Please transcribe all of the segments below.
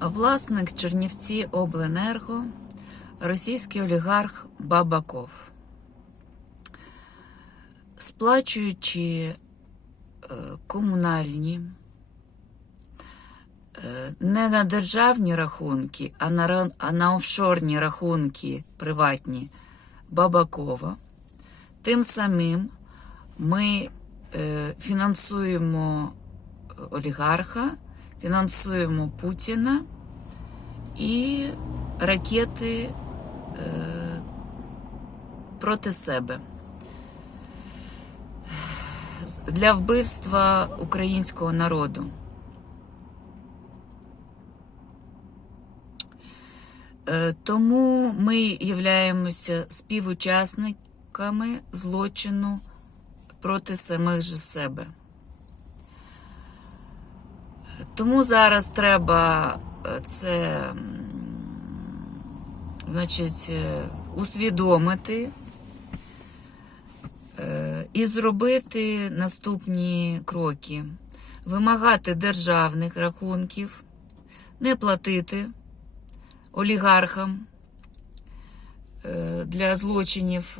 Власник Чернівці Обленерго, російський олігарх Бабаков. Сплачуючи е, комунальні, е, не на державні рахунки, а на, а на офшорні рахунки приватні Бабакова, тим самим ми е, фінансуємо олігарха, фінансуємо Путіна і ракети е, проти себе для вбивства українського народу. Е, Тому ми являємося співучасниками злочину проти самих же себе. Тому зараз треба е, це значить, е, усвідомити е, і зробити наступні кроки: вимагати державних рахунків, не платити олігархам для злочинів,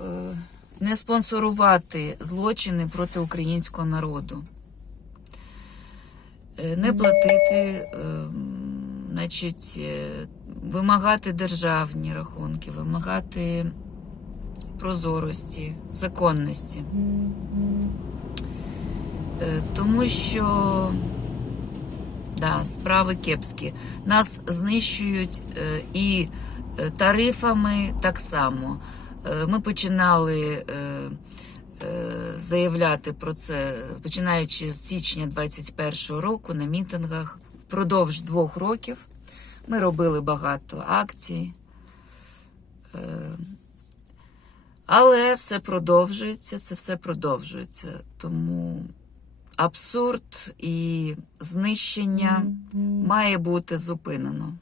не спонсорувати злочини проти українського народу. Е, не платити, е, значить, е, вимагати державні рахунки, вимагати прозорості, законності. Тому що да, справи кепські. Нас знищують і тарифами так само. Ми починали заявляти про це, починаючи з січня 2021 року на мітингах впродовж двох років. Ми робили багато акцій. Е, Але все продовжується, це все продовжується. Тому абсурд і знищення має бути зупинено.